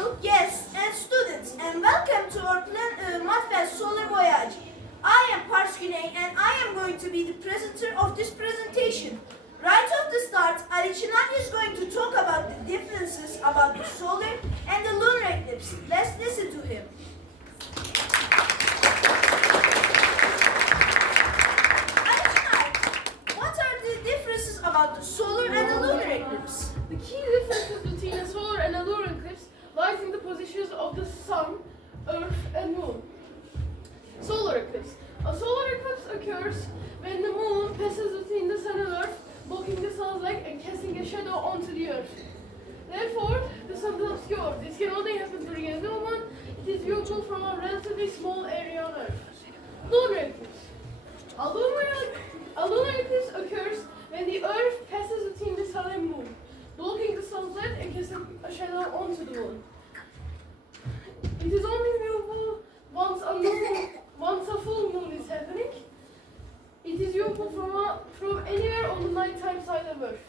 Hello, guests and students, and welcome to our Matfen Solar Voyage. I am Pars Güney, and I am going to be the presenter of this presentation. Right off the start, Ali Çınar is going to talk about the differences about the solar and the lunar eclipse. Let's listen to him. Ali Çınar, what are the differences about the solar and the lunar eclipse? The key differences between a solar and a lunar eclipse lies in the positions of the sun, earth, and moon. Solar eclipse. A solar eclipse occurs when the moon passes between the sun and earth, blocking the sun's light and casting a shadow onto the earth. Therefore, the sun is obscured. This can only happen during a new moon. It is viewable from a relatively small area on earth. Lunar eclipse. A lunar eclipse occurs when the earth passes between the sun and moon, blocking the sun's light and casting a shadow onto the moon. It is only viewable once a full moon is happening. It is viewable from anywhere on the nighttime side of Earth.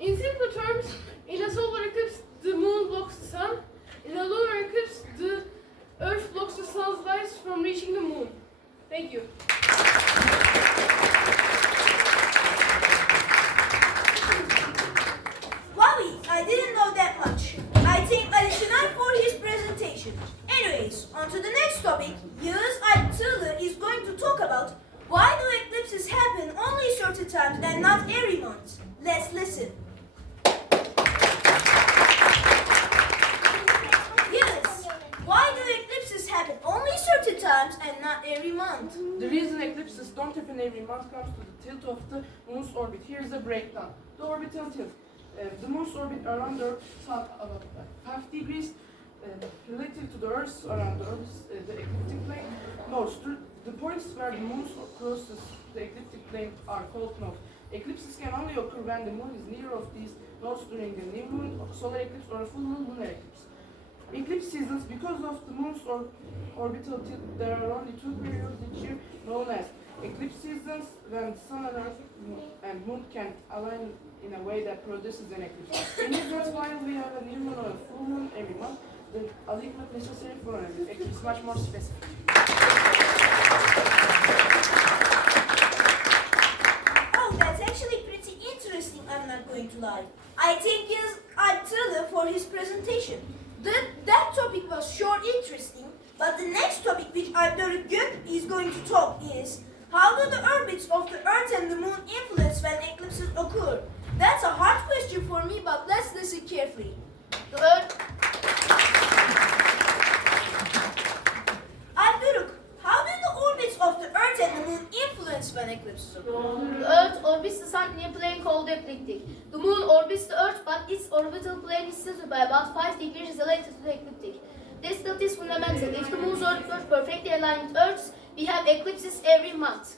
In simple terms, in a solar eclipse, the moon blocks the sun. In a lunar eclipse, the Earth blocks the sun's light from reaching the moon. Thank you. I didn't know that much. I thank Ali Çınar for his presentation. Anyways, on to the next topic. Yağız Alptılı is going to talk about why do eclipses happen only certain times and not every month. Let's listen. Yağız, why do eclipses happen only certain times and not every month? The reason eclipses don't happen every month comes to the tilt of the moon's orbit. Here's a breakdown. The orbital tilt. The moon's orbit around the Earth is about 5 degrees relative to the Earth's around the Earth's the ecliptic plane. Nodes. The points where the moon crosses the ecliptic plane are called nodes. Eclipses can only occur when the moon is near of these nodes during the new moon, solar eclipse, or a full moon, lunar eclipse. Eclipse seasons, because of the moon's orbital tilt, there are only 2 periods each year known as eclipse seasons, when the sun and earth and moon can align in a way that produces an eclipse. In instance, while we have a new moon or a full moon every month, the alignment necessary for an eclipse is much more specific. Oh, that's actually pretty interesting, I'm not going to lie. I thank Yağız Alptılı for his presentation. That topic was sure interesting, but the next topic which Alptılı is going to talk is how do the orbits of the Earth and the Moon influence when eclipses occur? That's a hard question for me, but let's listen carefully. The Earth... Alptılı, how do the orbits of the Earth and the Moon influence when eclipses occur? The Earth orbits the Sun in a plane called ecliptic. The Moon orbits the Earth, but its orbital plane is tilted by about 5 degrees relative to the ecliptic. This tilt is fundamental. If the Moon's orbit was perfectly aligned with Earth's, we have eclipses every month.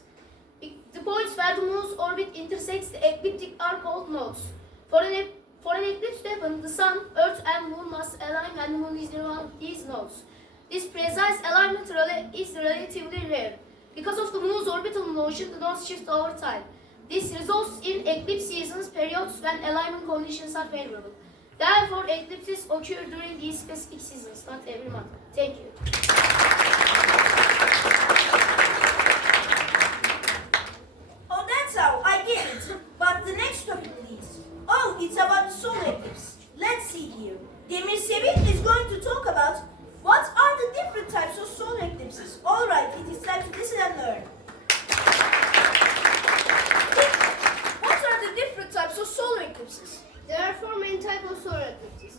The points where the Moon's orbit intersects the ecliptic are called nodes. For an eclipse to happen, the Sun, Earth, and Moon must align when the Moon is near one of these nodes. This precise alignment is relatively rare. Because of the Moon's orbital motion, the nodes shift over time. This results in eclipse seasons, periods when alignment conditions are favorable. Therefore, eclipses occur during these specific seasons, not every month. Thank you. Oh, that's how, I get it. But the next topic, please. Oh, it's about the solar eclipse. Let's see here. Demir Sevil is going to talk about what are the different types of solar eclipses. Alright, it is time to listen and learn. What are the different types of solar eclipses? There are 4 main types of solar eclipses.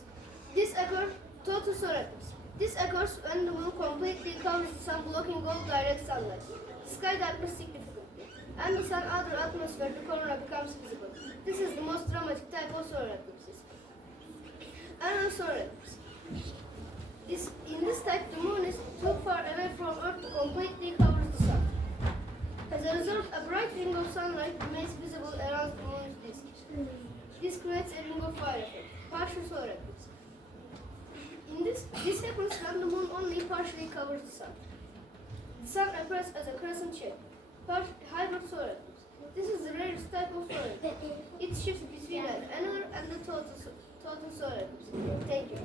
This occurs total solar eclipse. This occurs when the moon completely covers the sun, blocking all direct sunlight. The sky darkens significantly, and the sun outer atmosphere, the corona, becomes visible. This is the most dramatic type of solar eclipses. Annual solar eclipse. In this type, the moon is too far away from Earth to completely cover the sun. As a result, a bright ring of sunlight remains visible around the moon's disk. This creates a ring of fire effect, partial solar eclipse. This happens when the moon only partially covers the sun. The sun appears as a crescent shape, hybrid solar eclipse. This is the rarest type of solar eclipse. It shifts between an annular and the total solar eclipse. Thank you.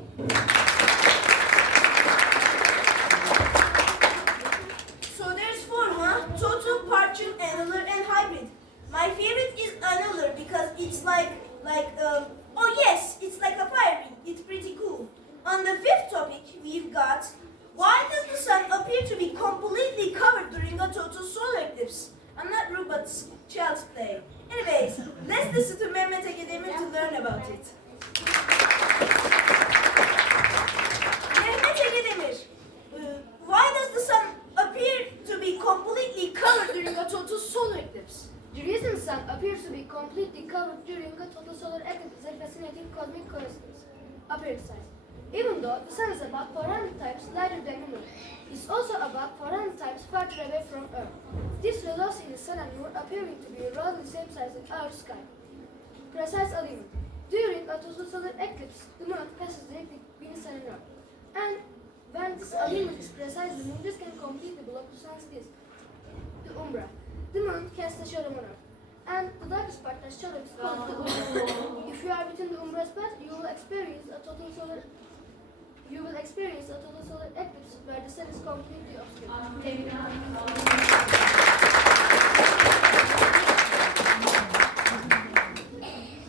completely covered during a total solar eclipse? The reason sun appears to be completely covered during a total solar eclipse is a fascinating cosmic coincidence. Apparent size. Even though the sun is about 400 times lighter than the moon, it's also about 400 times farther away from Earth. This results in the sun and moon appearing to be roughly the same size in our sky. Precise alignment. During a total solar eclipse, the moon passes directly between the sun and Earth. And when this alignment is precise, the moon disk can completely block the sun's disk. The umbra. The moon casts a shadow on Earth. And the darkest part that shadow is called the umbra. If you are within the umbra's path, you will experience a total solar eclipse where the sun is completely obscured.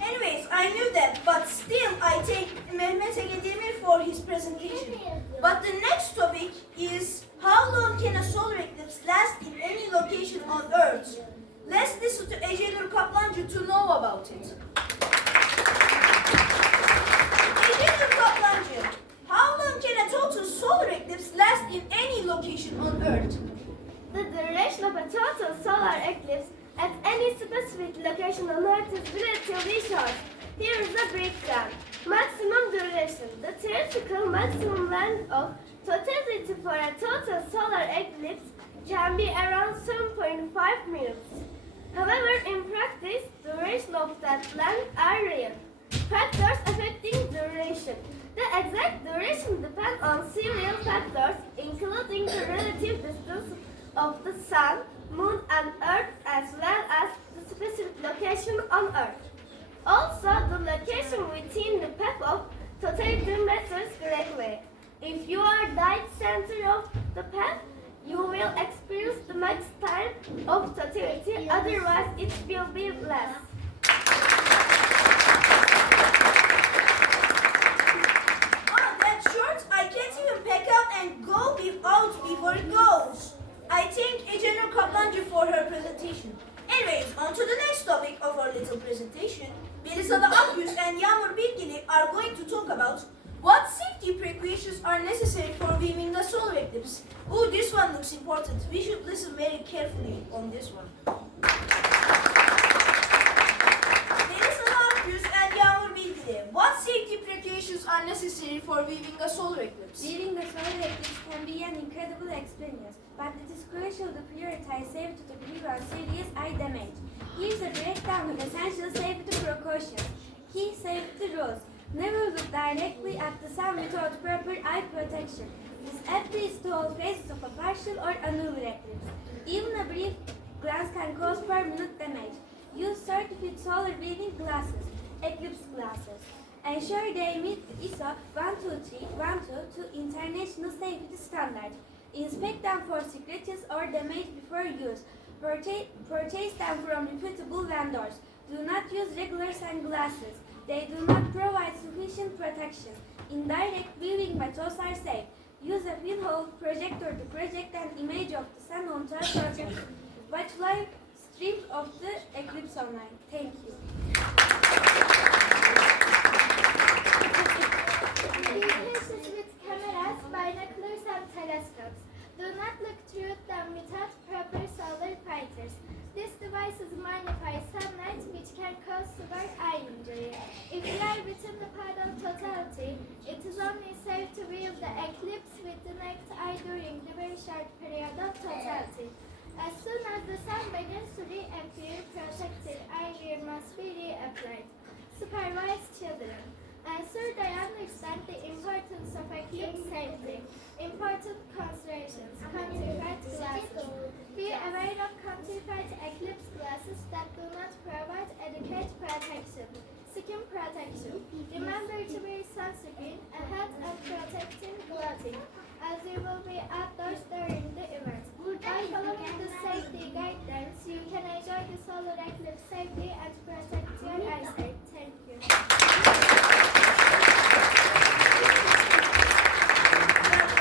Anyways, I knew that, but still I take Mehmet Egedemir for his presentation. But the next topic is how long can a solar eclipse last in any location on Earth? Let's listen to Ecenur Kaplancı to know about it. Ecenur Kaplancı, how long can a total solar eclipse last in any location on Earth? The duration of a total solar eclipse at any specific location on Earth is relatively short. Here is a breakdown. Maximum duration. The theoretical maximum length of totality for a total solar eclipse can be around 7.5 minutes. However, in practice, duration of that length are rare. Factors affecting duration. The exact duration depends on several factors, including the relative distance of the Sun, Moon, and Earth, as well as the specific location on Earth. Also, the location within the path of totality matters greatly. If you are dead center of the path, you will experience the max time of totality, otherwise it will be less. That's short. I can't even pack up and go out before it goes. I thank Ecenur Kaplancı for her presentation. Anyways, on to the next topic of our little presentation. Melisa'da Akyüz and Yağmur Bilgili are going to talk about what safety precautions are necessary for viewing the solar eclipse. Oh, this one looks important. We should listen very carefully on this one. Melisa'da Akyüz and Yağmur Bilgili, what safety precautions are necessary for viewing a solar eclipse? Viewing the solar eclipse can be an incredible experience, but it is crucial to prioritize safety to prevent serious eye damage. Here's a breakdown of essential safety precautions. Key safety rules. Never look directly at the sun without proper eye protection. This applies to all phases of a partial or annular eclipse. Even a brief glance can cause permanent damage. Use certified solar viewing glasses, eclipse glasses. Ensure they meet the ISO 12312 international safety standards. Inspect them for scratches or damage before use. Purchase them from reputable vendors. Do not use regular sunglasses. They do not provide sufficient protection. Indirect viewing methods are safe. Use a pinhole projector to project an image of the sun onto a projector. Watch live streams of the eclipse online. Thank you. Be patient with cameras, binoculars, and telescopes. Do not look through them without proper solar filters. This devices magnify sunlight, which can cause severe eye injury. If you are within the path of totality, it is only safe to view the eclipse with the naked eye during the very short period of totality. As soon as the sun begins to reappear, protective eyewear must be reapplied. Supervise children. Ensure they understand the importance of eclipse safety. Important considerations. Counterfeit glasses. Be aware of counterfeit eclipse glasses that do not provide adequate protection. Skin protection. Remember to wear sunscreen, a hat, and protective clothing, as you will be outdoors during the event. By following the safety guidelines, you can enjoy the solar eclipse safely and protect your eyesight. Thank you.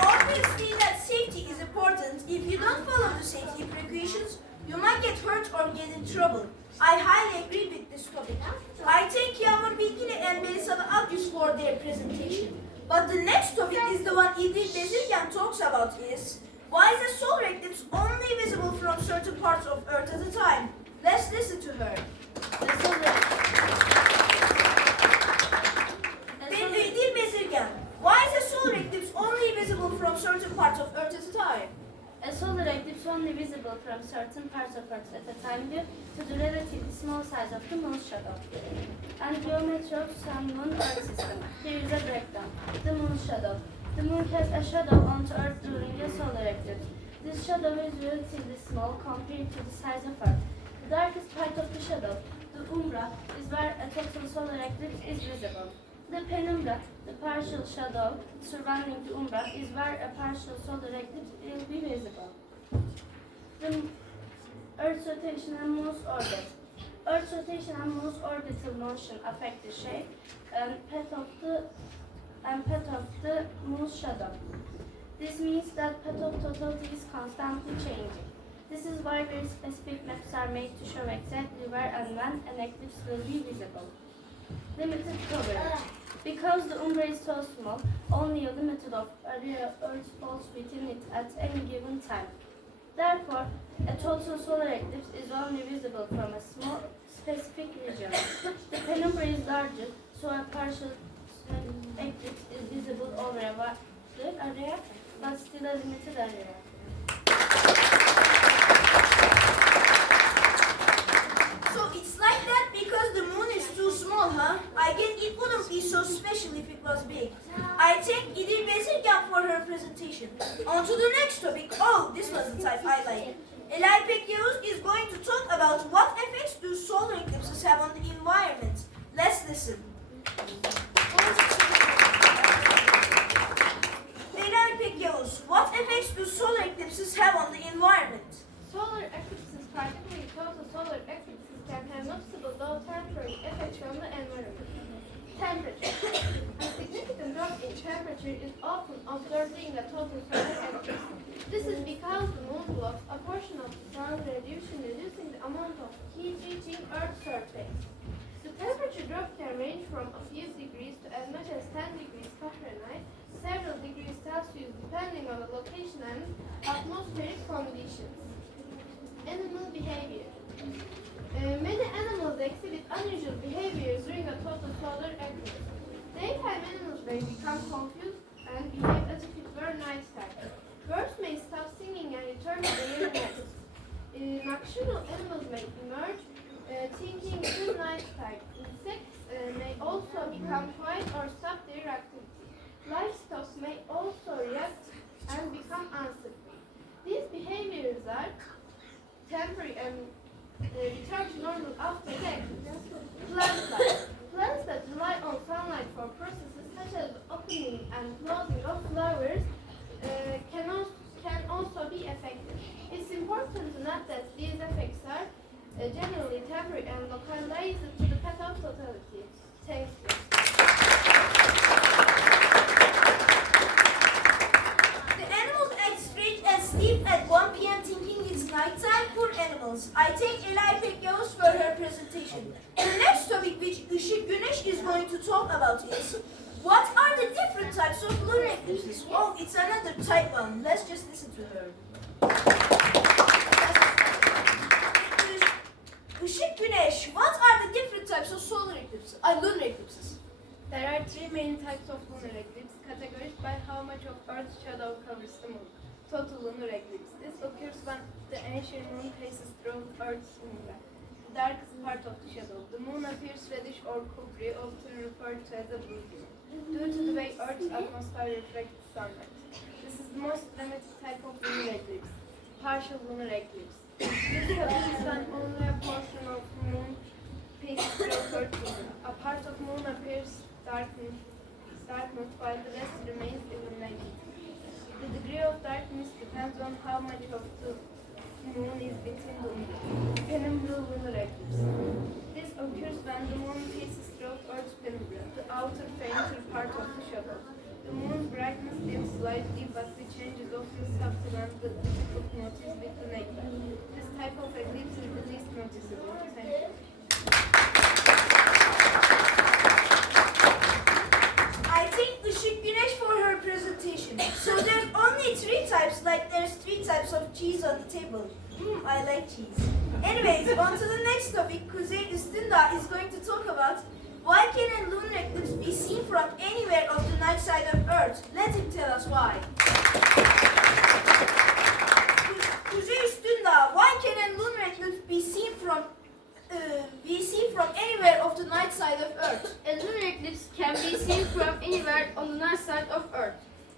Obviously, that safety is important. If you don't follow the safety precautions, you might get hurt or get in trouble. I highly agree with this topic. I thank Yağmur Bilgili and Melisa'da Akyüz for their presentation. But the next topic is the one İdil Bezirgen talks about is Why is a solar eclipse only visible from certain parts of Earth at a time? Let's listen to her. Dil Bezirgen. Why is a solar eclipse only visible from certain parts of Earth at a time? A solar eclipse only visible from certain parts of Earth at a time due to the relatively small size of the moon's shadow and geometry of Sun-Moon-Earth system. Here is a breakdown. The moon's shadow. The moon has a shadow onto Earth during a solar eclipse. This shadow is relatively small compared to the size of Earth. The darkest part of the shadow, the umbra, is where a total solar eclipse is visible. The penumbra, the partial shadow surrounding the umbra, is where a partial solar eclipse will be visible. The Earth's rotation and moon's orbit. Earth's rotation and moon's orbital motion affect the shape and path of the moon's shadow. This means that path of totality is constantly changing. This is why very specific maps are made to show exactly where and when an eclipse will be visible. Limited coverage. Because the umbra is so small, only a limited of area Earth falls within it at any given time. Therefore, a total solar eclipse is only visible from a small, specific region. The penumbra is larger, so a partial eclipse is visible over a wider area, but still a limited area. So it's like that because the moon is too small, huh? I guess it wouldn't be so special if it was big. I thank Idil Bezirgen for her presentation. On to the next topic. Oh, this was the type I like. Elay Pekyavuz is going to talk about what effects do solar eclipses have on the environment. Let's listen. Elay Pekyavuz, what effects do solar eclipses have on the environment? Solar eclipses, particularly total solar eclipses, can have noticeable though temporary effects on the environment. Temperature. A significant drop in temperature is often observed during a total solar eclipse. This is because the moon blocks a portion of the sun's radiation, reducing the amount of heat reaching Earth's surface. The temperature drop can range from a few degrees to as much as 10 degrees Fahrenheit, several degrees Celsius, depending on the location and atmospheric conditions. Animal behavior. Many animals exhibit unusual behaviors during a total solar eclipse. Daytime animals may become confused and behave as if it were nighttime. Birds may stop singing and return to their nests. Nocturnal animals may emerge, thinking it is nighttime. Insects may also become quiet or stop their activity. Livestock may also react and become uncertain. These behaviors are temporary and return to normal after the eclipse. Plant life. Plants that rely on sunlight for processes such as the opening and closing of flowers can also be affected. It's important to note that these effects are generally temporary and localized to the path of totality. Thank you. The animals act strange and sleep at 1 p.m. thinking it's nighttime. Poor animals. I thank Elay Pekyavuz for her presentation. The next topic which Işık Güneş is going to talk about is what are the different types of lunar eclipses? Oh, it's another type one. Let's just listen to her. Işık Güneş, what are the different types of solar eclipses? Lunar eclipses. There are three main types of lunar eclipse, categorized by how much of Earth's shadow covers the moon. Total lunar eclipse. This occurs when the ancient moon passes through Earth's umbra, the darkest part of the shadow. The moon appears reddish or coppery, often referred to as a blue moon, due to the way Earth's atmosphere reflects sunlight. This is the most limited type of lunar eclipse, partial lunar eclipse. This happens when only a portion of moon passes through Earth's umbra. A part of moon appears darkened while the rest remains illuminated. The degree of darkness depends on how much of the moon is between the umbra. Penumbral lunar eclipse. This occurs when the moon passes through Earth's penumbra, the outer fainter part of the shadow. The moon's brightness dims slightly, but the change is often subtle and difficult to notice with the naked eye. This type of eclipse is the least noticeable. Thank you. I thank Işık Güneş for her presentation. So there's only three types, like there's good. I like cheese. Anyways, on to the next topic. Kuzey Üstündağ is going to talk about why can a lunar eclipse be seen from anywhere of the night side of Earth? Let him tell us why. Kuzey Üstündağ, why can a lunar eclipse be seen from anywhere of the night side of Earth? A lunar eclipse can be seen from anywhere on the night side of Earth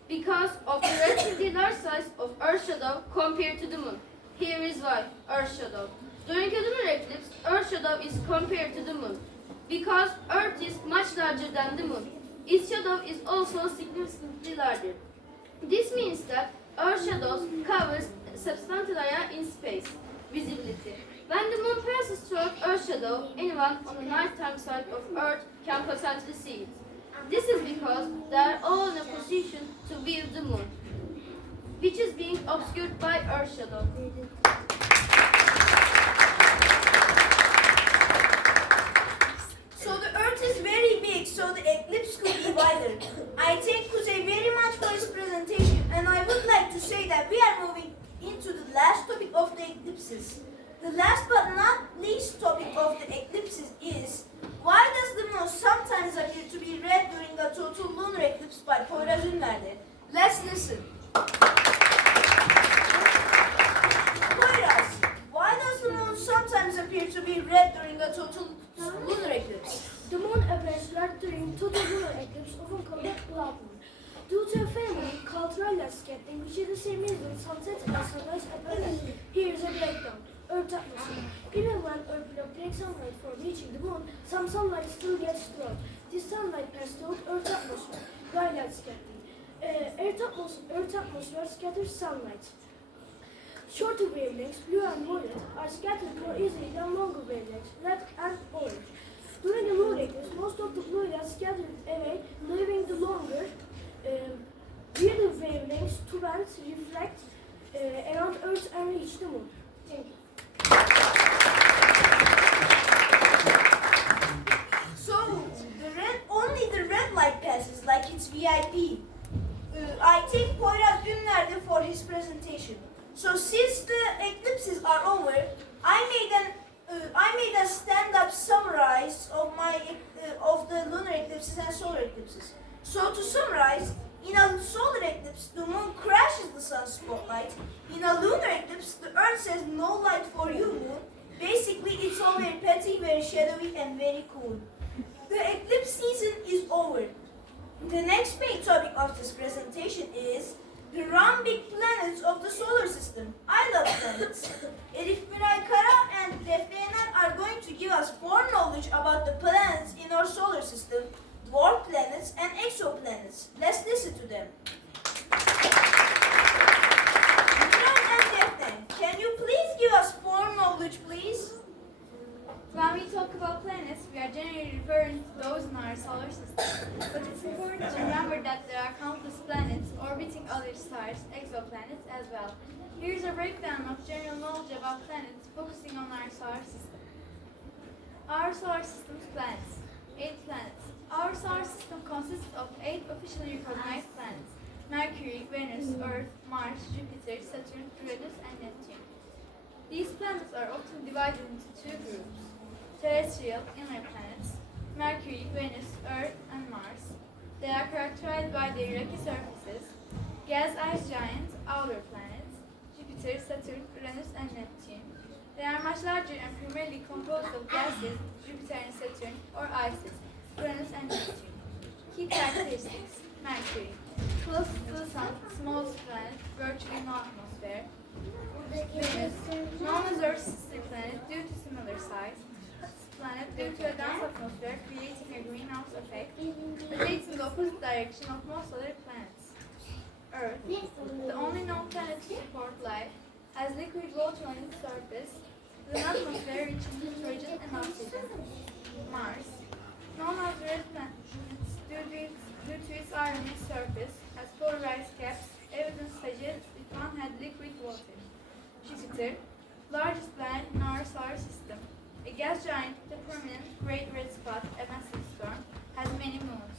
because of the relatively large size of Earth's shadow compared to the moon. Here is why: Earth shadow. During a lunar eclipse, Earth shadow is compared to the moon because Earth is much larger than the moon. Its shadow is also significantly larger. This means that Earth shadows covers a substantial area in space. Visibility. When the moon passes through Earth's shadow, anyone on the nighttime side of Earth can potentially see it. This is because they are all in a position to view the moon, which is being obscured by Earth's shadow. So the Earth is very big, so the eclipse could be wider. I thank Kuzey very much for his presentation, and I would like to say that we are moving into the last topic of the eclipses. The last but not least topic of the eclipses is why does the moon sometimes appear to be red during a total lunar eclipse by Voyage? Let's listen. Voyage, why does the moon sometimes appear to be red during a total lunar eclipse? The moon appears red during total lunar eclipse, often called blood moon, due to a phenomenon called raylight scattering, which is the same reason sunset and sunrise appear. Here is a breakdown. Earth atmosphere. Even when Earth blocks sunlight from reaching the moon, some sunlight still gets through. This sunlight passes through Earth's atmosphere. Raylight scattering. Earth's atmosphere scatters sunlight. Shorter wavelengths, blue and violet, are scattered more easily than longer wavelengths, red and orange. During the lunar eclipse, most of the blue light scattered away, leaving the longer, weirder wavelengths to bend, reflect around Earth and reach the moon. Thank you. So only the red light passes like it's VIP. I thank Poyraz Ünlerde for his presentation. So since the eclipses are over, I made a stand-up summarize of the lunar eclipses and solar eclipses. So to summarize, in a solar eclipse, the moon crashes the sun's spotlight. In a lunar eclipse, the Earth says no light for you, moon. Basically, it's all very petty, very shadowy, and very cool. The eclipse season is over. The next main topic of this presentation is the round big planets of the solar system. I love planets. Elif Miray Kara and Defne Yener are going to give us more knowledge about the planets in our solar system, dwarf planets and exoplanets. Let's listen to them. Miray and Defne, can you please give us more knowledge, please? When we talk about planets, we are generally referring to those in our solar system. But it's important to remember that there are countless planets orbiting other stars, exoplanets, as well. Here's a breakdown of general knowledge about planets, focusing on our solar system. Our solar system's planets. 8 planets. Our solar system consists of 8 officially recognized planets: Mercury, Venus, Earth, Mars, Jupiter, Saturn, Uranus, and Neptune. These planets are often divided into 2 groups: terrestrial, inner planets, Mercury, Venus, Earth, and Mars. They are characterized by their rocky surfaces. Gas ice giants, outer planets, Jupiter, Saturn, Uranus, and Neptune. They are much larger and primarily composed of gases, Jupiter and Saturn, or ices, Uranus and Neptune. Key characteristics: Mercury, closest to the Sun, smallest planet, virtually no atmosphere. Venus, known as Earth's sister planet due to similar size. Planet due to a dense atmosphere creating a greenhouse effect, rotates in the opposite direction of most other planets. Earth, the only known planet to support life, has liquid water on its surface, with an atmosphere rich in nitrogen and oxygen. Mars, known as red planet due to its iron surface, has polarized caps. Evidence suggests it once had liquid water. Jupiter, largest planet in our solar system. A gas giant with a prominent great red spot, a massive storm, has many moons.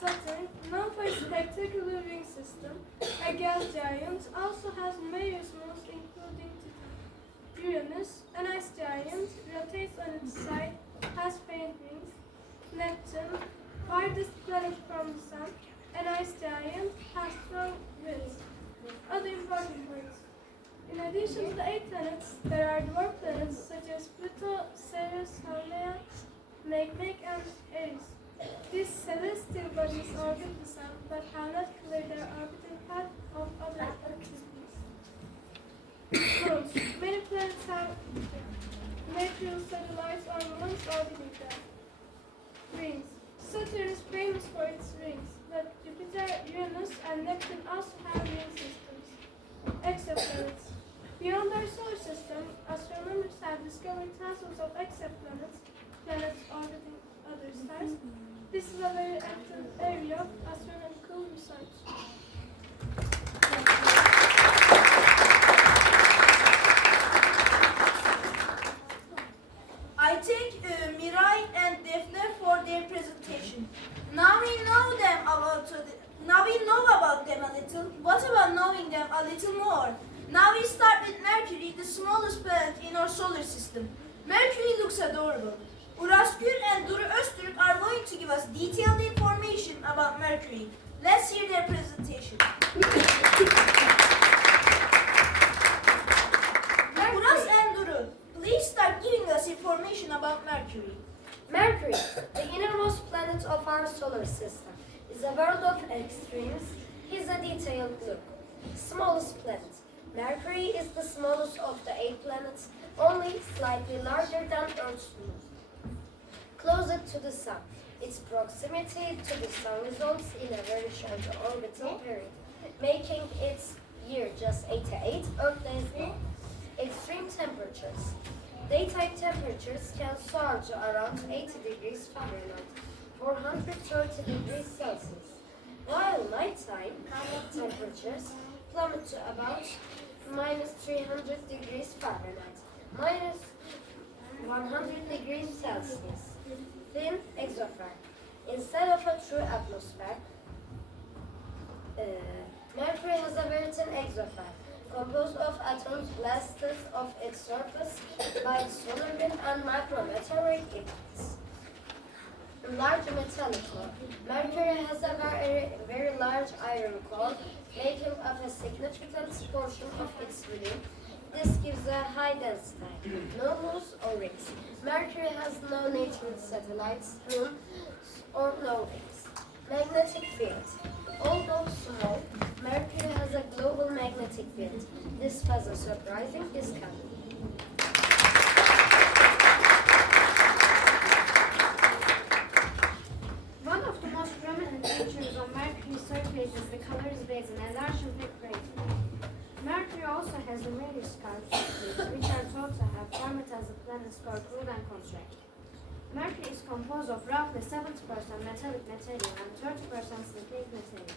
Saturn, known for its spectacular ring system, a gas giant, also has various moons including Titan. Uranus, an ice giant, rotates on its side, has faint rings. Neptune, farthest planet from the Sun, an ice giant, has 12 rings. Other important points. In addition to the 8 planets, there are dwarf planets such as Pluto, Ceres, Haumea, Makemake, and Eris. These celestial bodies orbit the Sun, but have not cleared their orbiting path of other moons. Many planets have natural satellites or moons orbiting them. Rings. Saturn is famous for its rings, but Jupiter, Uranus, and Neptune also have ring systems. Exoplanets. Beyond our solar system, astronomers have discovered thousands of exoplanets, planets orbiting other stars. This is a very active area of astronomical research. I thank Mirai and Defne for their presentation. Now we know about them a little. What about knowing them a little more? Now we start with Mercury, the smallest planet in our solar system. Mercury looks adorable. Urasgül and Duru Öztürk are going to give us detailed information about Mercury. Let's hear their presentation. Uras and Duru, please start giving us information about Mercury. Mercury, the innermost planet of our solar system, is a world of extremes. Here's a detailed look. Smallest planet. Mercury is the smallest of the 8 planets, only slightly larger than Earth's moon. Closest to the Sun. Its proximity to the Sun results in a very short orbital period, making its year just 88 Earth days long. Extreme temperatures. Daytime temperatures can soar to around 80 degrees Fahrenheit, 430 degrees Celsius, while nighttime temperatures plummet to about minus 300 degrees Fahrenheit, minus 100 degrees Celsius. Thin exosphere. Instead of a true atmosphere, Mercury has a very thin exosphere, composed of atoms blasted off its surface by solar wind and micrometeoric impacts. Large metallic core. Mercury has a very large iron core, making up a significant portion of its volume. This gives a high density, no moons or rings. Mercury has no natural satellites, moons, or no rings. Magnetic field. Although small, Mercury has a global magnetic field. This was a surprising discovery. One of the most prominent features on Mercury's surface is the colors basin, a large and big crater. Mercury also has numerous characteristics which are thought to have formed it as a planet's core crude and contract. Mercury is composed of roughly 70% metallic material and 30% synthetic material.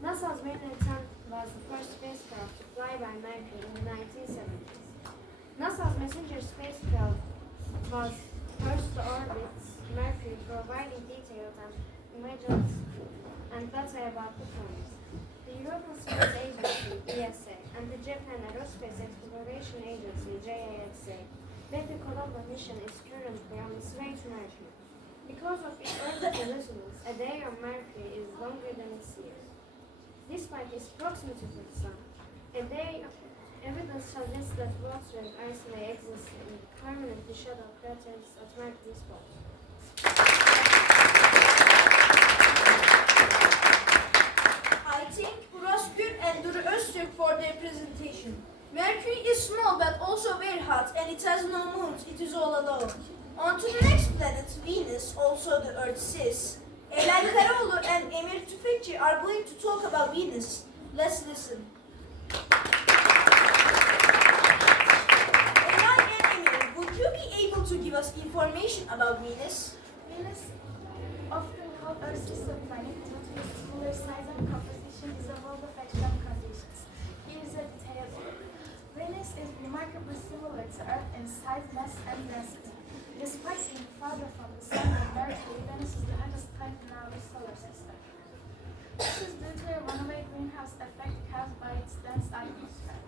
NASA's Mariner 10 was the first spacecraft to fly by Mercury in the 1970s. NASA's Messenger spacecraft was first to orbit Mercury, providing detailed images and data about the planet. The European Space Agency, ESA, and the Japan Aerospace Exploration Agency, JAXA, made the Colombo mission is currently on its way to Mercury. Because of its orbital resonance, a day on Mercury is longer than its year. Despite its proximity to the Sun, evidence suggests that water and ice may exist in permanently shadowed craters at Mercury's poles. I thank Urasgül and Duru Öztürk for their presentation. Mercury is small but also very hot, and it has no moons. It is all alone. On to the next planet, Venus, also the Earth sis. Elay Karaoğlu and Emir Tüfekçi are going to talk about Venus. Let's listen. Elay and Emir, would you be able to give us information about Venus? Venus, often called our sister planet due to its smaller size and composition, is a world of extreme conditions. Here is a detailed look. Venus is remarkably similar to Earth in size, mass, and density. Despite being farther from the Sun than Mercury, Venus is the hottest planet in our solar system. This is due to a runaway greenhouse effect caused by its dense atmosphere.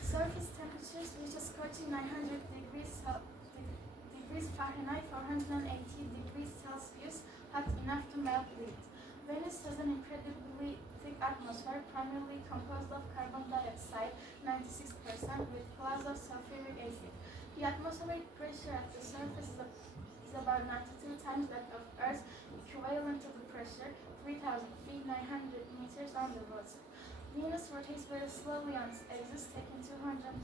Surface temperatures reach a scorching 900 degrees Fahrenheit, 480 degrees Celsius, hot enough to melt lead. Venus has an incredibly thick atmosphere, primarily composed of carbon dioxide, 96%, with clouds of sulfuric acid. The atmospheric pressure at the surface is about 92 times that of Earth, equivalent to the pressure, 3,000 feet, 900 meters underwater. Venus rotates very slowly on its axis, taking 243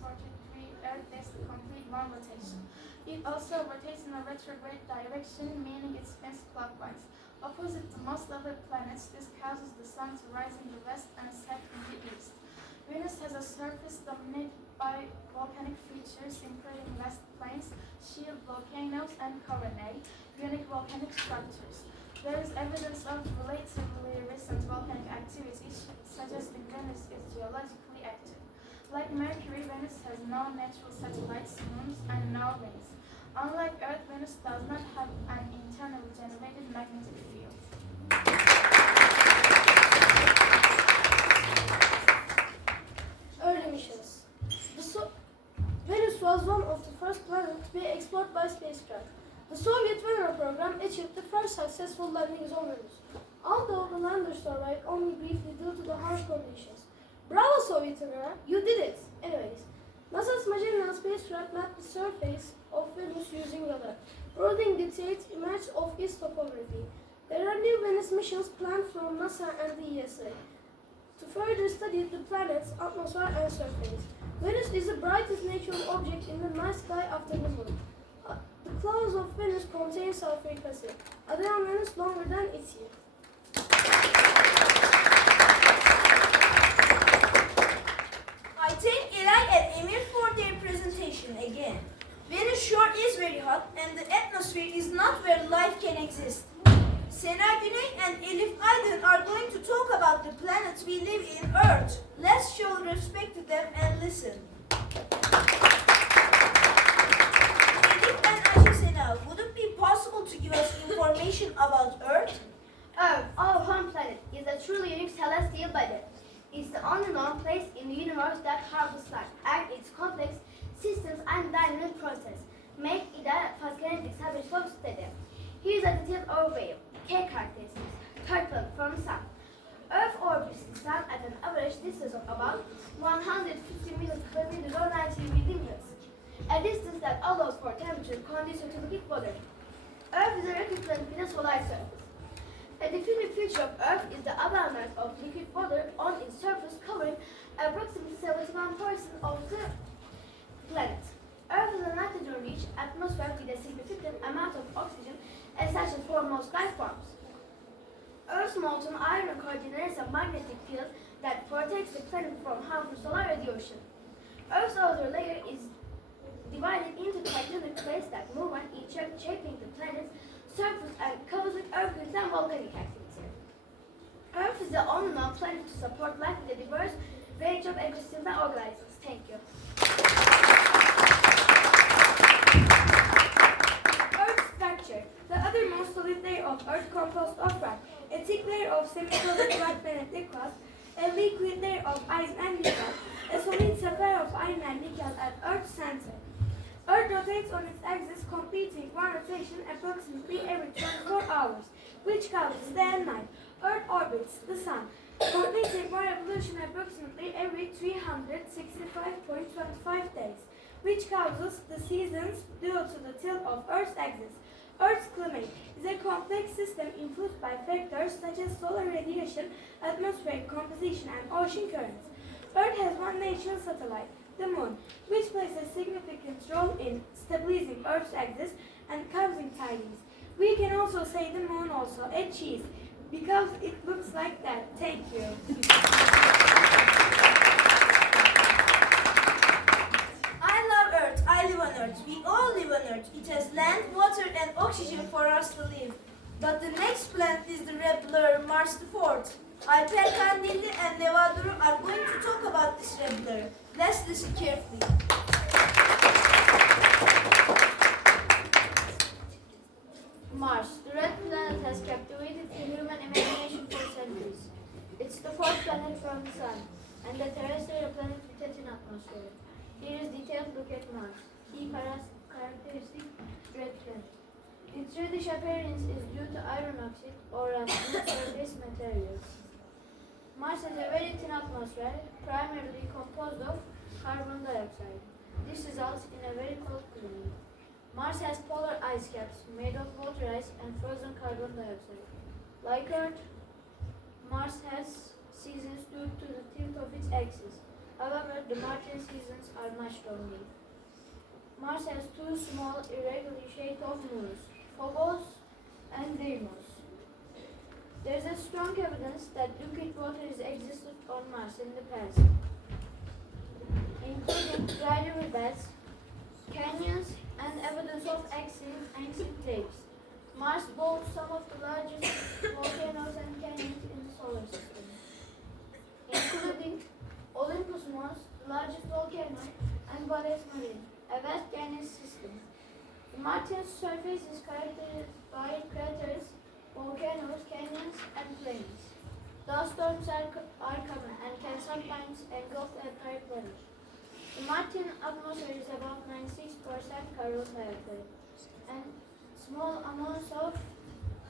Earth days to complete one rotation. It also rotates in a retrograde direction, meaning it spins clockwise. Opposite to most other planets, this causes the sun to rise in the west and set in the east. Venus has a surface dominated by volcanic features, including vast plains, shield volcanoes, and coronae, unique volcanic structures. There is evidence of relatively recent volcanic activity, suggesting Venus is geologically active. Like Mercury, Venus has no natural satellites, moons, and no rings. Unlike Earth, Venus does not have an internally generated magnetic field. Early missions. Venus was one of the first planets to be explored by spacecraft. The Soviet Venera program achieved the first successful landings on Venus, although the lander survived only briefly due to the harsh conditions. Bravo, Soviet Venera, you did it! Anyways, NASA's Magellan spacecraft mapped the surface of Venus using radar, providing detailed images of its topography. There are new Venus missions planned from NASA and the ESA to further study the planet's atmosphere and surface. Venus is the brightest natural object in the night sky after the Moon. The clouds of Venus contain sulfuric acid, a day on Venus longer than its year. I thank Eli and Emir for their presentation again. Venus sure is very hot and the atmosphere is not where life can exist. Sena Güney and Elif Aydın are going to talk about the planets we live in, Earth. Let's show respect to them and listen. Elif and Ayşe Sena, would it be possible to give us information about Earth? Earth, our home planet, is a truly unique celestial body. It's the only known place in the universe that harbors life, and its complex systems and dynamic process make it a fascinating subject for study. Here's a detailed overview. Key characteristics. Third planet from the Sun. Earth orbits the Sun at an average distance of about 150 million kilometers or 90 million miles, a distance that allows for temperature conducive to liquid water. Earth is a rocky planet with a solar surface. A defining feature of Earth is the abundance of liquid water on its surface, covering approximately 71% of the planet. Earth has a nitrogen-rich atmosphere with a significant amount of oxygen, essential for most life forms. Earth's molten iron core generates a magnetic field that protects the planet from harmful solar radiation. Earth's outer layer is divided into tectonic plates that move on each other, shaping the planet's surface and causing earthquakes and volcanic activity. Earth is the only known planet to support life with a diverse range of ecosystems and organisms. Thank you. Earth structure. The othermost solid layer of Earth composed of rock, a thick layer of semi-solid white magnetic crust, a liquid layer of ice and nickel, a solid sapphire of iron and nickel at Earth's center. Earth rotates on its axis, completing one rotation approximately every 24 hours, which causes day and night. Earth orbits the Sun, completing one revolution approximately every 365.25 days, which causes the seasons due to the tilt of Earth's axis. Earth's climate is a complex system influenced by factors such as solar radiation, atmospheric composition, and ocean currents. Earth has one natural satellite, the Moon, which plays a significant role in stabilizing Earth's axis and causing tidings. We can also say the Moon also a cheese, because it looks like that. Thank you. I love Earth. I live on Earth. We all live on Earth. It has land, water, and oxygen for us to live. But the next planet is the red blur, Mars the 4th. Alper Kandilli and Neva Duru are going to talk about this red blur. Let's listen carefully. Mars, the red planet has captivated the human imagination for centuries. look at Mars. Key characteristic red planet. Its reddish appearance is due to iron oxide or an surface materials. Mars has a very thin atmosphere, primarily composed of carbon dioxide. This results in a very cold climate. Mars has polar ice caps made of water ice and frozen carbon dioxide. Like Earth, Mars has seasons due to the tilt of its axis. However, the Martian seasons are much longer. Mars has two small, irregularly shaped moons, Phobos and Deimos. There is a strong evidence that liquid water has existed on Mars in the past, including dry riverbeds, canyons, and evidence of ancient lakes. Mars boasts some of the largest volcanoes and canyons in the solar system, including Olympus Mons, the largest volcano, and Valles Marine, a vast canyon system. The Martian surface is characterized by craters, volcanoes, canyons, and plains. Dust storms are common and can sometimes engulf the entire planet. The Martian atmosphere is about 96% carbon dioxide and small amounts of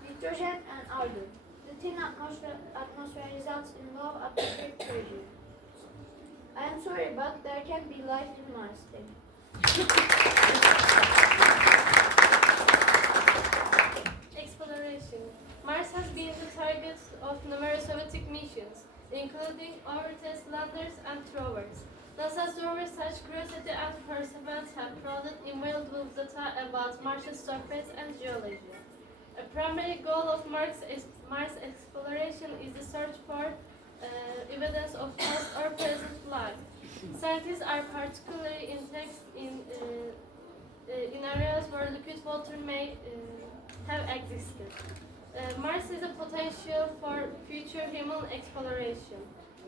nitrogen and argon. The thin atmosphere results in low atmospheric pressure. I am sorry, but there can be life in Mars. Exploration. Mars has been the target of numerous Soviet missions, including overtest landers and rovers. NASA's rovers such Curiosity and Perseverance have provided invaluable data about Mars's surface and geology. A primary goal of Mars exploration is the search for evidence of past or present life. Scientists are particularly interested in areas where liquid water may have existed. Mars is a potential for future human exploration.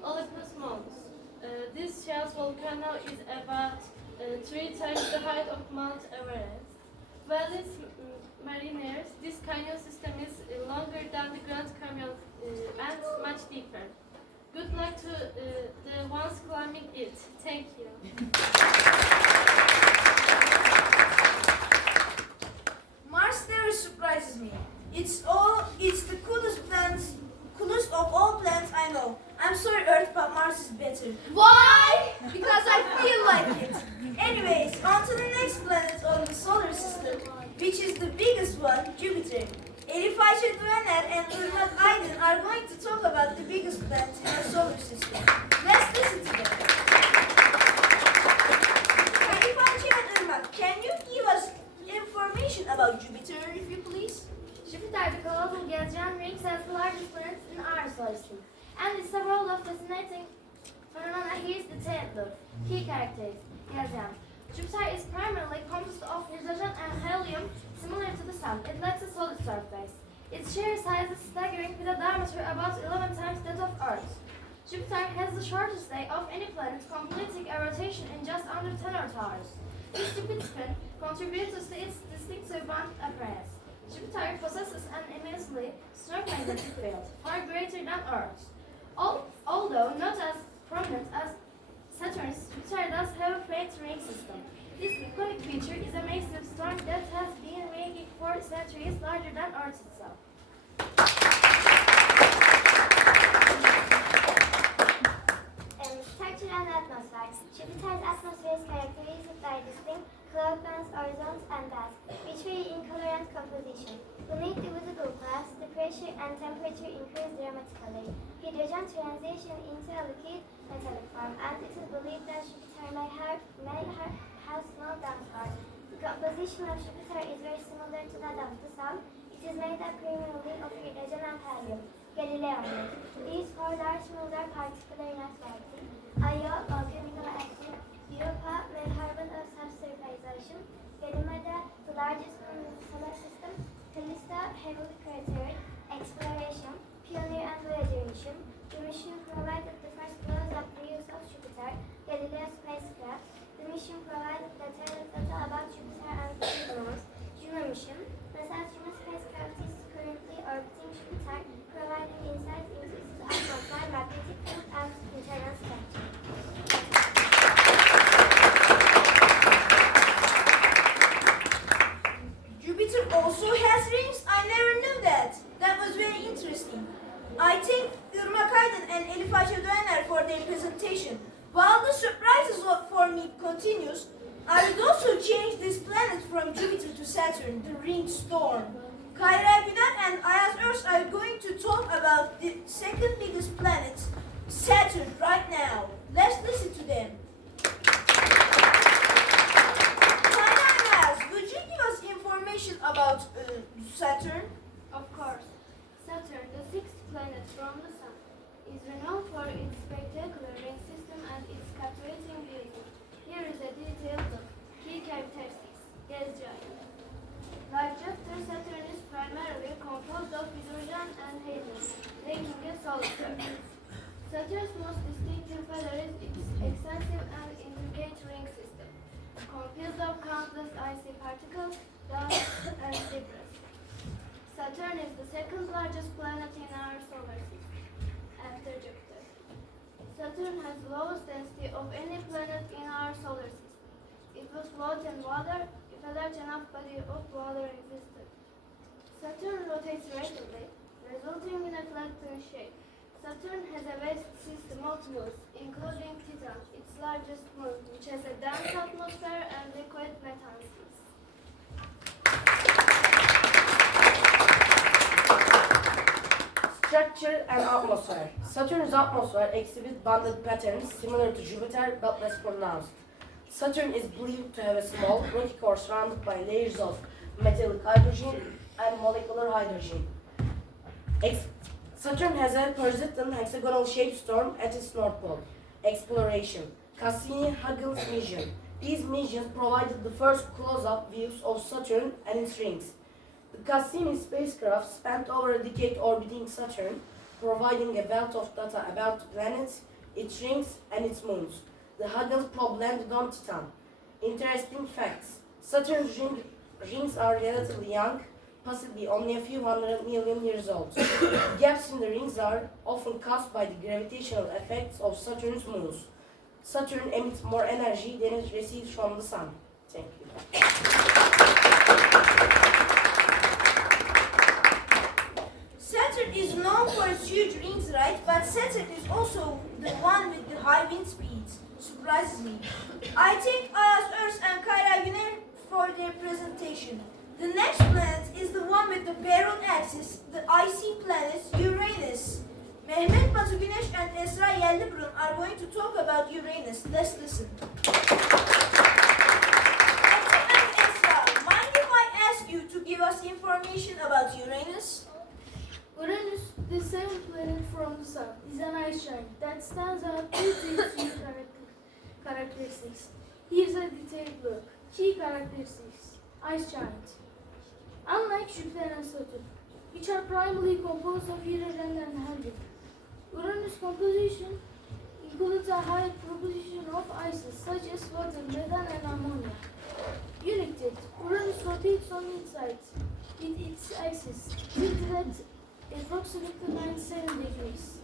Olympus Mons. This shelf volcano is about 3 times the height of Mount Everest. Valles Marineris, this canyon system is longer than the Grand Canyon and much deeper. Good luck to the ones climbing it. Thank you. Mars never surprises me. It's the coolest of all planets I know. I'm sorry, Earth, but Mars is better. Why? Because I feel like it. Anyways, on to the next planet of the solar system, which is the biggest one, Jupiter. Elif Ayşe Duener and Irmak Aydın are going to talk about the biggest planet in our solar system. Let's listen to them. Elif Ayşe and Irmak, can you give us information about Jupiter, if you please? Jupiter, the colossal gas giant, ranks as the largest planet in our solar system, and it's a world of fascinating phenomena. Here's the look. Key characteristics. Gas giant. Jupiter is primarily composed of hydrogen and helium, similar to the Sun. It lacks a solid surface. Its sheer size is staggering, with a diameter about 11 times that of Earth. Jupiter has the shortest day of any planet, completing a rotation in just under 10 Earth hours. This stupid spin contributes to its distinctive band appearance. Jupiter possesses an immensely strong magnetic field, far greater than Earth's. Although not as prominent as Saturn's, Jupiter does have a faint ring system. This iconic feature is a massive storm that has been raging for centuries, larger than Earth itself. Structure and atmosphere. Jupiter's atmosphere is characterized by distinct cloud bands, horizons, and dust, which vary in color and composition. Beneath the visible clouds, the pressure and temperature increase dramatically. Hydrogen transition into a liquid metallic form, and it is believed that Jupiter may have small downpours. The composition of Jupiter is very similar to that of the Sun. It is made up primarily of hydrogen and helium, Galilean. These four large moons are particularly noteworthy: Io, volcanical active; Europa, with carbon of subsurface; Ganymede, the largest moon in the solar system; Callisto, heavily cratered; Exploration, Pioneer and Voyager mission. The mission provided the first close-up views of Jupiter, Galileo spacecraft. The mission provided detailed data about Jupiter and the moons. Juno mission. NASA's Juno spacecraft is currently orbiting Jupiter, providing insights into its atmosphere, magnetic field, and internal structure. While the surprises for me continues, I would also change this planet from Jupiter to Saturn, the ring storm. Kayra Güner and Ayaz Örs are going to talk about the second biggest planet, Saturn, right now. Let's listen to them. Kayra and Ayaz, would you give us information about Saturn? Of course. Saturn, the sixth planet from the Sun, is renowned for its spectacular ring system and its captivating beauty. Here is a detailed look. Key characteristics. Gas giant. Like Jupiter, Saturn is primarily composed of hydrogen and helium, making a solid rock. Saturn's most distinctive feature is its extensive and intricate ring system, composed of countless icy particles, dust, and debris. Saturn is the second largest planet in our solar system, after Jupiter. Saturn has the lowest density of any planet in our solar system. It would float in water if a large enough body of water existed. Saturn rotates rapidly, resulting in a flattened shape. Saturn has a vast system of moons, including Titan, its largest moon, which has a dense atmosphere and liquid methane seas. Structure and atmosphere. Saturn's atmosphere exhibits banded patterns similar to Jupiter but less pronounced. Saturn is believed to have a small, rocky core surrounded by layers of metallic hydrogen and molecular hydrogen. Saturn has a persistent hexagonal-shaped storm at its north pole. Exploration. Cassini-Huygens mission. These missions provided the first close-up views of Saturn and its rings. The Cassini spacecraft spent over a decade orbiting Saturn, providing a wealth of data about the planet, its rings, and its moons. The Huygens probe landed on Titan. Interesting facts. Saturn's rings are relatively young, possibly only a few 100 million years old. Gaps in the rings are often caused by the gravitational effects of Saturn's moons. Saturn emits more energy than it receives from the Sun. Thank you. Saturn is known for its huge rings, right? But Saturn is also the one with the high wind speeds. Surprises me. I thank Ayaz Örs and Kayra Güner for their presentation. The next planet is the one with the barren axis, the icy planet Uranus. Mehmet Batu Güneş and Esra Yelliburun are going to talk about Uranus. Let's listen. And Esra, mind if I ask you to give us information about Uranus? Uranus, the seventh planet from the Sun, is an ice giant that stands out due to its unique characteristics. Here's a detailed look. Key characteristics. Ice giant. Unlike Jupiter and Saturn, which are primarily composed of hydrogen and helium, Uranus' composition includes a high proportion of ices such as water, methane, and ammonia. Unique tip: Uranus rotates on its side with its axis tilted at approximately 97 degrees.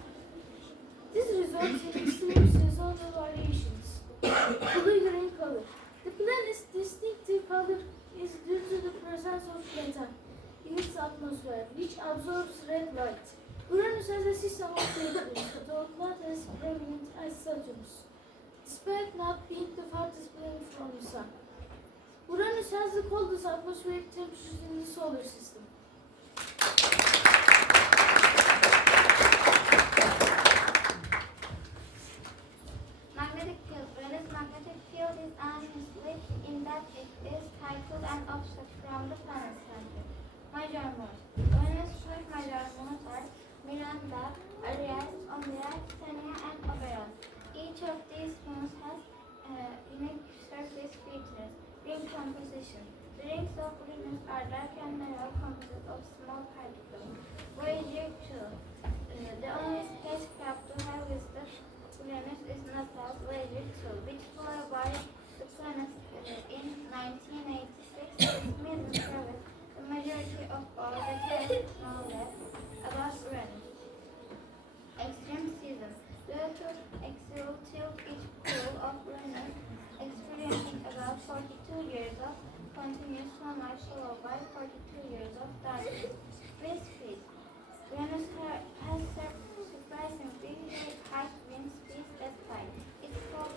This results in extreme seasonal variations. Blue-green color. The planet's distinctive color is due to the presence of methane in its atmosphere, which absorbs red light. Uranus has a system of craters, though not as prominent as Saturn's, despite not being the farthest planet from the Sun. Uranus has the coldest atmospheric temperatures in the solar system. Magnetic field. Venus' magnetic field is unusual in that it is titled and offset from the planet's center. Major moons. Venus' five major moons are Miranda, Arias, Ombra, Titania, and Oberon. Each of these moons has unique surface features. Ring composition. The rings of Uranus are dark and narrow, composed of small particles. Voyage 2. The only spacecraft to have visited Uranus is NASA's Voyage 2, which flew by the planet in 1986. Its mission covered the majority of all the knowledge about Uranus. Extreme season. Due to axial tilt, each pole of Uranus experiencing about 42 years of continuous sunlight followed by 42 years of darkness. Wind speed. Uranus has surprisingly high wind speeds at times. Its pole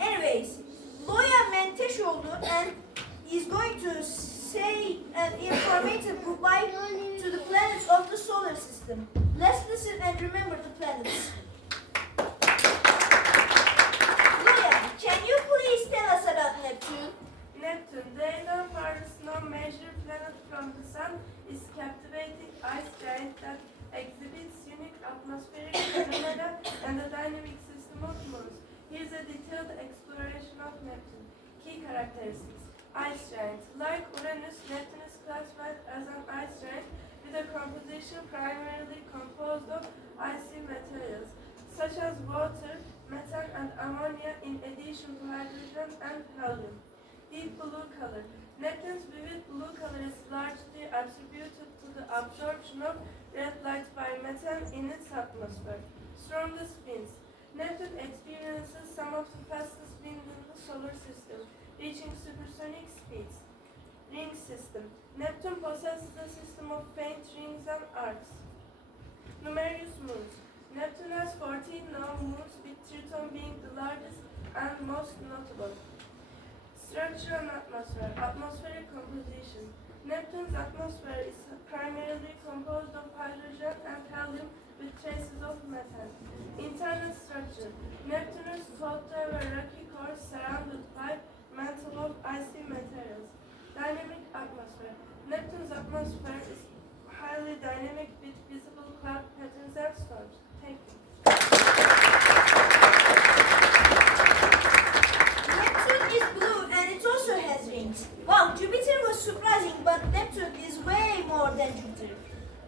Anyways, Loya Menteşoğlu and is going to say an informative goodbye to the planets of the solar system. Let's listen and remember the planets. Loya, can you please tell us about Neptune? Neptune, the known farthest known major planet from the Sun, is captivating ice giant that exhibits unique atmospheric phenomena and a dynamic system of moons. Here's a detailed exploration of Neptune. Key characteristics. Ice giant. Like Uranus, Neptune is classified as an ice giant with a composition primarily composed of icy materials such as water, methane and ammonia in addition to hydrogen and helium. Deep blue color. Neptune's vivid blue color is largely attributed to the absorption of red light by methane in its atmosphere. Strongest winds. Neptune experiences some of the fastest winds in the solar system, reaching supersonic speeds. Ring system. Neptune possesses a system of faint rings and arcs. Numerous moons. Neptune has 14 known moons, with Triton being the largest and most notable. Structure and atmosphere. Atmospheric composition. Neptune's atmosphere is primarily composed of hydrogen and helium with traces of methane. Internal structure. Neptune is thought to have a rocky core surrounded by mantle of icy materials. Dynamic atmosphere. Neptune's atmosphere is highly dynamic with visible cloud patterns and storms. Thank you. Neptune is blue and it also has rings. Wow, Jupiter was surprising, but Neptune is way more than Jupiter.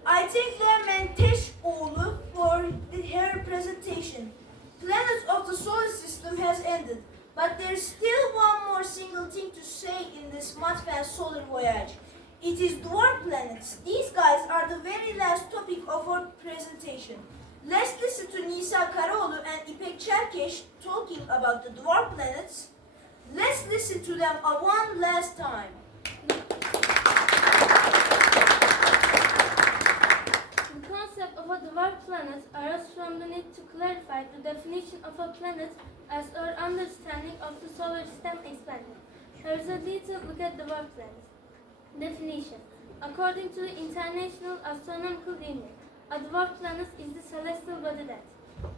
I thank the Menteşoğlu for her presentation. Planets of the solar system has ended, but there's still one more single thing to say in this Matfen solar voyage. It is dwarf planets. These guys are the very last topic of our presentation. Let's listen to Nisa Karaoğlu and İpek Çerkeş talking about the dwarf planets. Let's listen to them one last time. The concept of a dwarf planet arose from the need to clarify the definition of a planet as our understanding of the solar system expanded. Here is a detailed look at dwarf planets. Definition. According to the International Astronomical Union, a dwarf planet is the celestial body that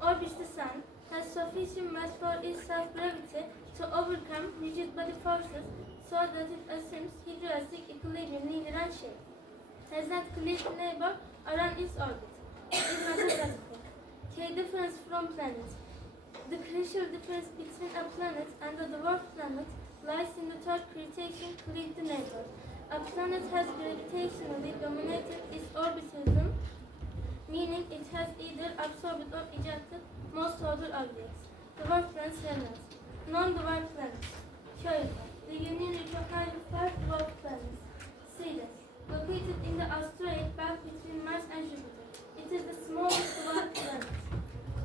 orbits the Sun, has sufficient mass for its self-gravity to overcome rigid body forces so that it assumes hydrostatic equilibrium near and shape, has not clear neighbor around its orbit, is not a Pacific. Key difference from planets. The crucial difference between a planet and a dwarf planet lies in the third criterion, clear the neighbor. A planet has gravitationally dominated its orbitism, meaning it has either absorbed or ejected most other objects. Dwarf planets have not. Non-dwarf planets. Choices. The Union recognizes 5 dwarf planets. Ceres, located in the asteroid belt between Mars and Jupiter. It is the smallest dwarf planet.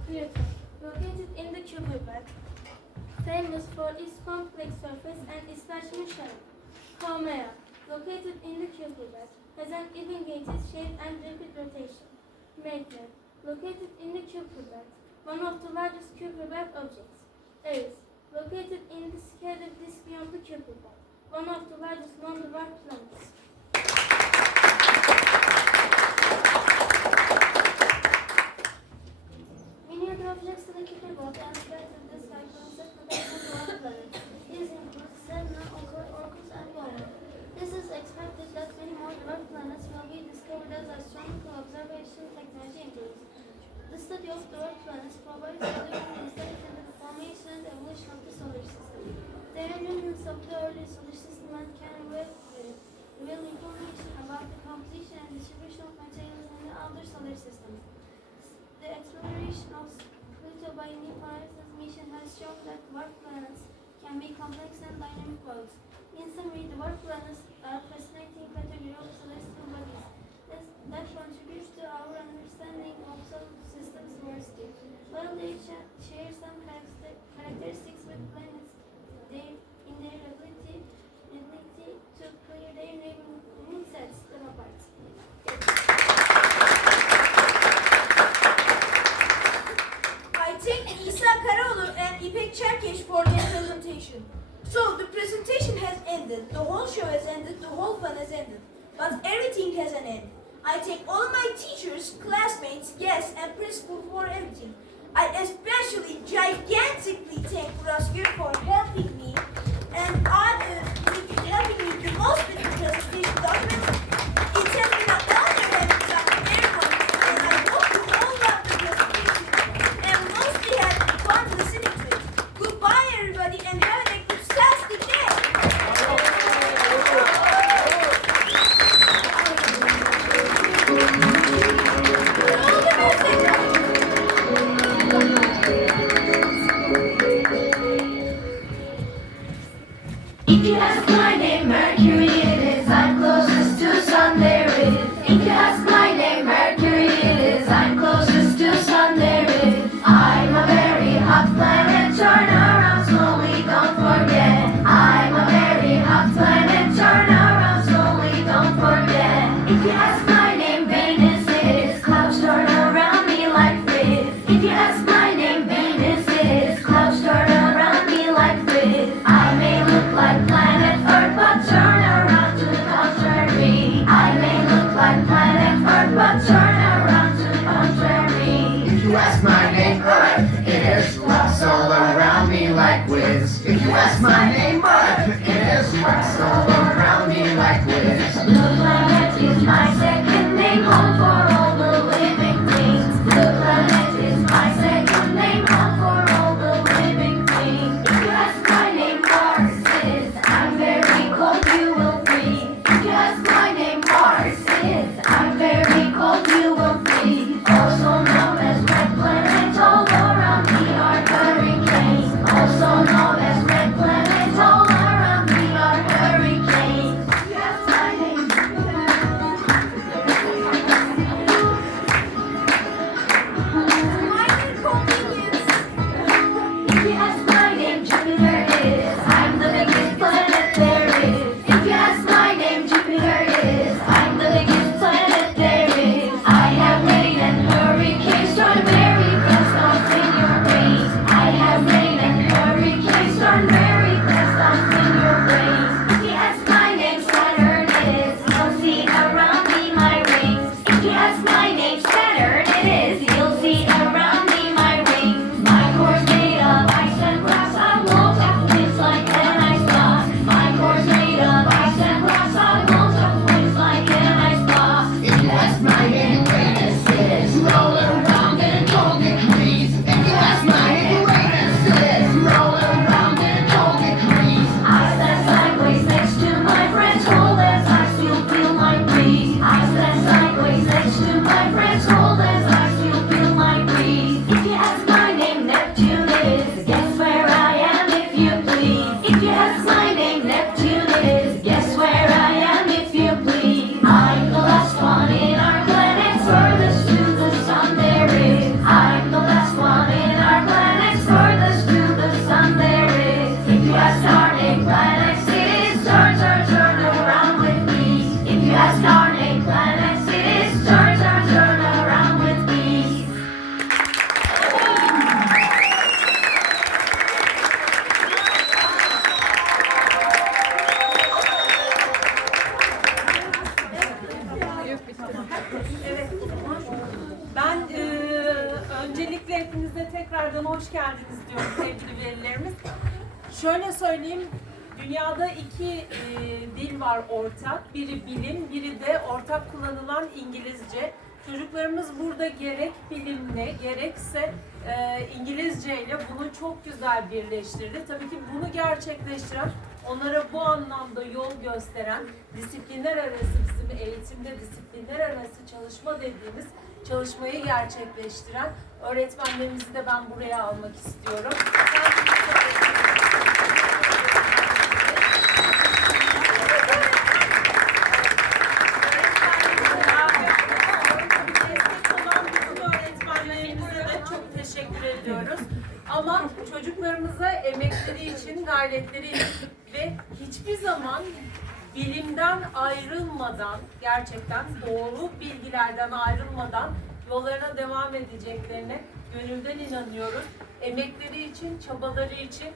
Pluto, located in the Kuiper belt, famous for its complex surface and its large mission. Haumea, located in the Kuiper belt, has an elongated shape and rapid rotation. Maitland, located in the Kuiper belt, one of the largest Kuiper belt objects. Eris, located in the scattered disk beyond the Kuiper belt, one of the largest non-dwarf planets. Many of the objects in the Kuiper belt are scattered in the sky concept of dwarf planets. These include Sedna, Orcus, and Bora. This is expected that many more dwarf planets will be discovered as astronomical observation technology improves. The study of dwarf planets provides valuable insight into the formation and evolution of the solar system. They are remnants of the early solar system and can reveal information about the composition and distribution of materials in the other solar systems. The exploration of Pluto by New Horizons mission has shown that dwarf planets can be complex and dynamic worlds. In summary, dwarf planets are a fascinating category of celestial bodies that contributes to our understanding of solar system's diversity. While they share some characteristics with planets, in their ability to clear their neighborhood sets them apart. I thank İsa Karaoğlu and İpek Çerkeş for their presentation. So the presentation has ended, the whole show has ended, the whole fun has ended. But everything has an end. I thank all my teachers, classmates, guests, and principal for everything. I especially gigantically thank Rasker for helping me and helping me the most with the presentation documents. It has been an honor having talked with everyone, and I hope you all loved the presentation and mostly had fun listening to it. Goodbye, everybody, and have a fantastic day. If you ask my name, Mercury it is. I'm closest to sun, there it is. If you ask my name, Mercury it is. I'm closest to sun, there it is. I'm a very hot planet, turn around slowly, don't forget. I'm a very hot planet, turn around slowly, don't forget. If you ask my name, Venus it is. Clouds turn around me like frizz. If you ask my name, Venus it is. Clouds turn around me like frizz. I may look like planet Earth, but turn around to the contrary. I may look like planet Earth, but turn around to the contrary. If you ask my name, Earth, it is. Rocks all around me like whiz. If you ask my name, Earth, it is. Rocks all around me like whiz. Blue planet is my second name, home for all the living things. Blue planet is my second name, home for all the living things. If you ask my name, Mars is. I'm very cold, you will freeze. If you ask my name, Mars is. I'm very cold, you will freeze. Also known as red planet, all around me are hurricanes. Also known as red planet, all around me are hurricanes. If you ask my name, if you ask my name, Jupiter is. I'm the biggest planet there is. If you ask my name, Jupiter is. I'm the biggest planet there is. I have rain and hurricanes, turn very fast off in your brains. I have rain and hurricanes, turn very fast off in your brains. If you ask my name, Saturn is. You'll see around me my rings. If you ask my name, Saturn it is. You'll see around me my rings. My core's made of ice and glass. I won't have wings like an ice block. My core's made of ice and glass. I won't have wings like an ice block. If you ask my name, Venus is. Rolling around in cold degrees. If you ask my name, Venus is. Rolling around in cold degrees. I stand sideways next to my friend's hole as I still feel my breeze. I stand sideways next to my friend's hole as I still feel my breeze. If you ask my name, Neptune is. Guess where I am if you please. If you ask my name, Neptune is. Guess where I am if you please. I'm the last one in our planet, furthest to the sun there is. I'm the last one in our planet, furthest to the sun there is. If you ask our name, planet cities, turn around with me. If you ask our name, planet cities, turn around with me. Ben öncelikle hepinize tekrardan hoş geldiniz diyorum sevgili velilerimiz. Şöyle söyleyeyim, dünyada iki dil var ortak. Biri bilim, biri de ortak kullanılan İngilizce. Çocuklarımız burada gerek bilimle, gerekse İngilizce ile bunu çok güzel birleştirdi. Tabii ki bunu gerçekleştiren, onlara bu anlamda yol gösteren, disiplinler arası, bizim eğitimde disiplinler arası çalışma dediğimiz çalışmayı gerçekleştiren öğretmenlerimizi de ben buraya almak istiyorum. Çok teşekkür ediyoruz. Ama çocuklarımıza emekleri için, gayretleri için ve hiçbir zaman bilimden ayrılmadan, gerçekten doğru bilgilerden ayrılmadan yollarına devam edeceklerine gönülden inanıyoruz. Emekleri için, çabaları için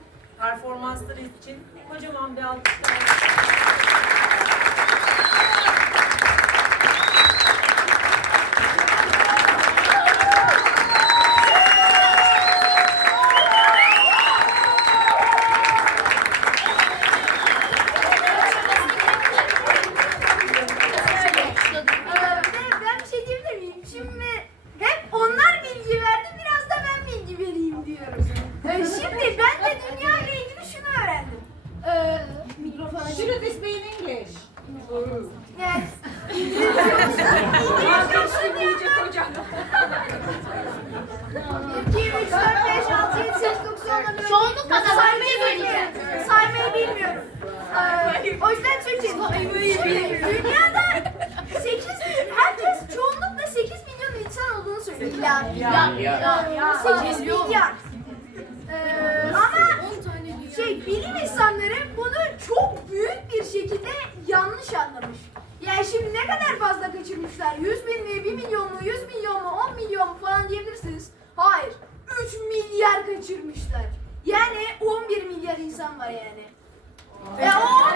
performansları için kocaman bir alkışlar. Ben bir şey diyebilir miyim? Şimdi hep onlar bilgi verdi, biraz da ben bilgi vereyim diyorum. Şimdi ben de dünya ile ilgili şunu öğrendim. Mikrofona Should this be in English? Yes. Diyecek hocam. 2, 3, 4, 5, 6, 7, 8, 9, 10, Çoğunluk kadar saymayı bilmiyorum. Saymayı bilmiyorum. O yüzden Türkçe. Şimdi dünyada 8, herkes çoğunlukla 8 milyon insan olduğunu söylüyor. Ya. 8 milyar. Ama bilim insanları bunu çok büyük bir şekilde yanlış anlamış. Yani şimdi ne kadar fazla kaçırmışlar? 100 bin mi, 1 milyon mu, 100 milyon mu, 10 milyon mu falan diyebilirsiniz. Hayır, 3 milyar kaçırmışlar. Yani 11 milyar insan var yani. Ve o